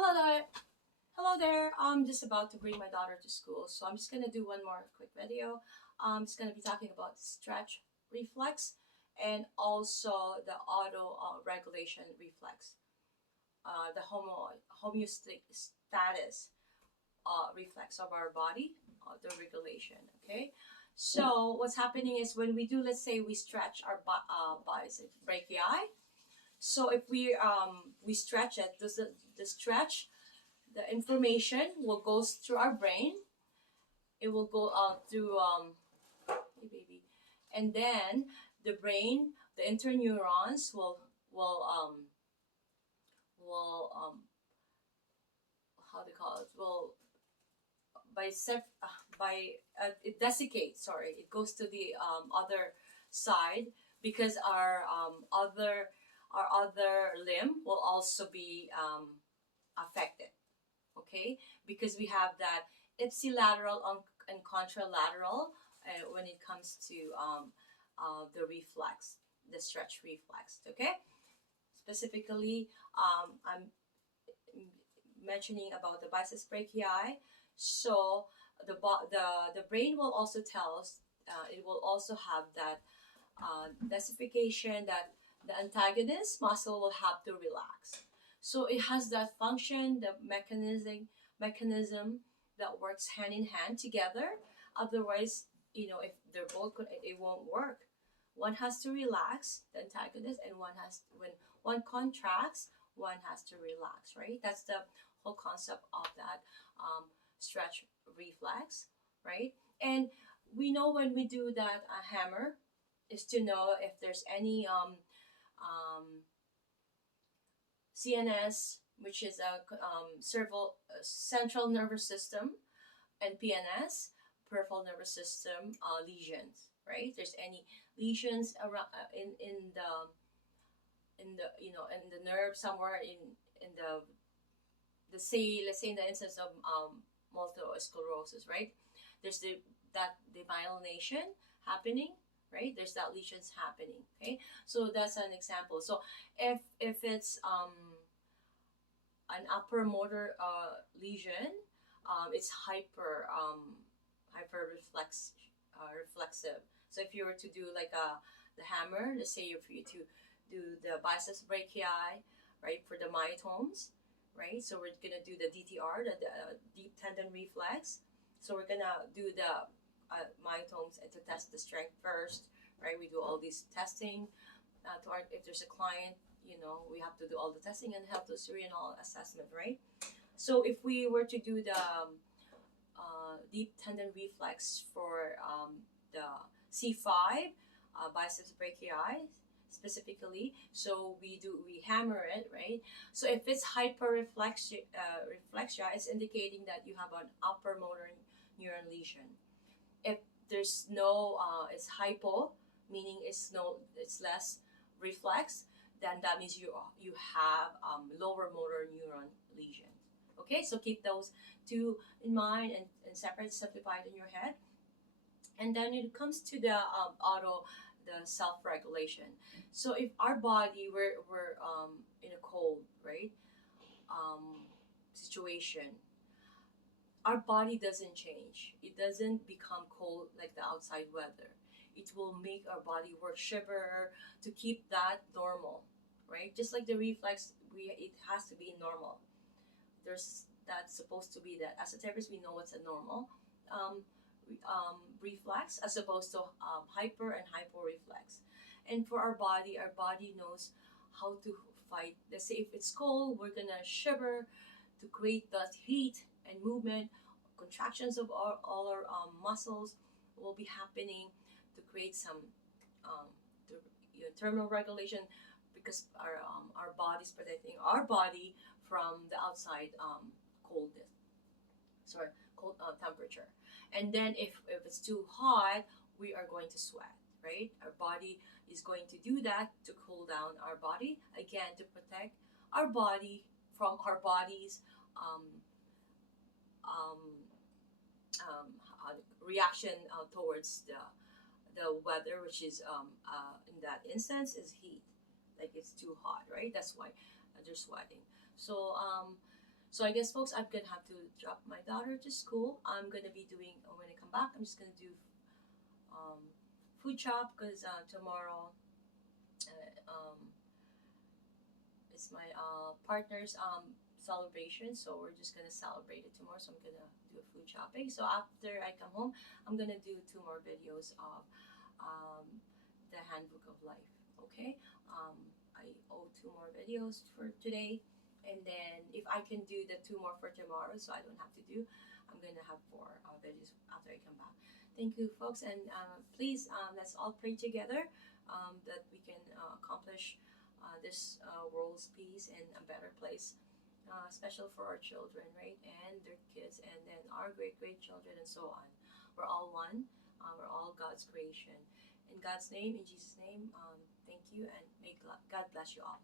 Hello there. Hello there. I'm just about to bring my daughter to school, so I'm just gonna do one more quick video. I'm just gonna be talking about stretch reflex and also the auto regulation reflex, the homeostasis reflex of our body, the regulation. Okay. So what's happening is when we do, let's say we stretch our biceps brachii. So if we stretch it, does the stretch the information will goes through our brain. It will go through hey baby, and then the brain, the interneurons will will how do you call it? Will by it desiccates. Sorry, it goes to the other side because our other limb will also be affected. Okay, because we have that ipsilateral and contralateral when it comes to the reflex, the stretch reflex. Okay, specifically, I'm mentioning about the biceps brachii. So the brain will also tell us, it will also have that densification, that the antagonist muscle will have to relax. So it has that function, the mechanism that works hand in hand together. Otherwise, if they're both it won't work. One has to relax, the antagonist, and when one contracts, one has to relax. Right? That's the whole concept of that stretch reflex. Right? And we know when we do that hammer is to know if there's any CNS, which is a central nervous system, and PNS, peripheral nervous system lesions. Right? There's any lesions around in the nerve somewhere in the say, let's say in the instance of multiple sclerosis. Right? There's that demyelination happening. Right? There's that lesions happening. Okay, so that's an example. So if it's an upper motor lesion, it's hyper reflexive. So if you were to do like the hammer, let's say if you to do the biceps brachii, right, for the myotomes, right? So we're gonna do the DTR, the deep tendon reflex. So we're gonna do the myotomes and to test the strength first, right? We do all these testing if there's a client, we have to do all the testing and have the renal assessment, right? So if we were to do the deep tendon reflex for the C5 biceps brachii specifically, so we hammer it, right? So if it's reflexia, it's indicating that you have an upper motor neuron lesion. If there's no it's hypo, meaning it's less reflex, then that means you have lower motor neuron lesion. Okay, so keep those two in mind and simplified in your head. And then it comes to the the self-regulation. So if our body we're in a cold, right, situation, our body doesn't change. It doesn't become cold like the outside weather. It will make our body work shiver to keep that normal, right? Just like the reflex, it has to be normal. That's supposed to be that. As a therapist, we know what's a normal reflex as opposed to hyper and hypo reflex. And for our body knows how to fight. Let's say if it's cold, we're gonna shiver to create that heat and movement. Contractions of all our muscles will be happening to create some the, thermal regulation because our body's protecting our body from the outside coldness, sorry, cold temperature. And then if it's too hot, we are going to sweat, right? Our body is going to do that to cool down our body again to protect our body from our body's um, um, reaction towards the weather, which is in that instance is heat, like it's too hot, right? That's why they're sweating. So So I guess, folks, I'm gonna have to drop my daughter to school. I'm gonna be doing when I come back. I'm just gonna do um, food shop because tomorrow it's my partner's celebration. So we're just gonna celebrate it tomorrow. So I'm gonna do a food shopping. So after I come home, I'm gonna do 2 more videos of um, the handbook of life. Okay, um, I owe 2 more videos for today, and then if I can do the 2 more for tomorrow, so I don't have to do, I'm gonna have 4 videos after I come back. Thank you, folks, and please let's all pray together that we can accomplish this world's peace and a better place, special for our children, right, and their kids, and then our great grandchildren, and so on. We're all one. We're all God's creation. In God's name, in Jesus' name, thank you, and may God bless you all.